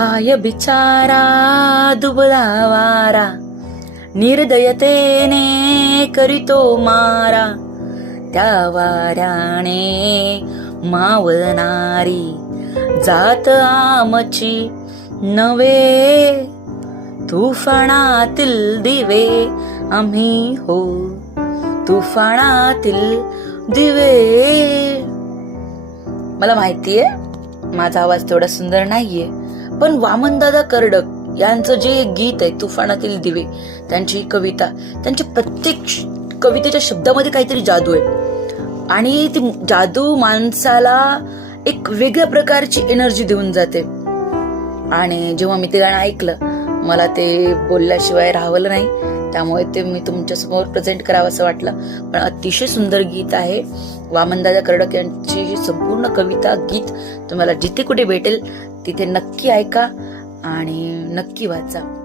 हाय बिचारा दुबला वारा निर्दयतेने करीतो मारा त्या वाऱ्याने मावळणारी जात आमची नवे तुफाणातील दिवे आम्ही हो तुफाणातील दिवे मला माहितीये माझा आवाज थोडा सुंदर नाहीये. पण वामनदादा कर्डक यांचं जे गीत आहे तुफानातील दिवे त्यांची ही कविता त्यांच्या प्रत्येक श- कवितेच्या शब्दामध्ये काहीतरी जादू आहे. आणि ती जादू माणसाला एक वेगळ्या प्रकारची एनर्जी देऊन जाते. आणि जेव्हा मी ते गाणं ऐकलं मला ते बोलल्याशिवाय राहवलं नाही. त्यामुळे ते मी तुमच्यासमोर प्रेझेंट करावं असं वाटलं. पण अतिशय सुंदर गीत आहे. वामनदादा कर्डक यांची ही संपूर्ण कविता गीत तुम्हाला जिथे कुठे भेटेल तिथे नक्की ऐका आणि नक्की वाचा.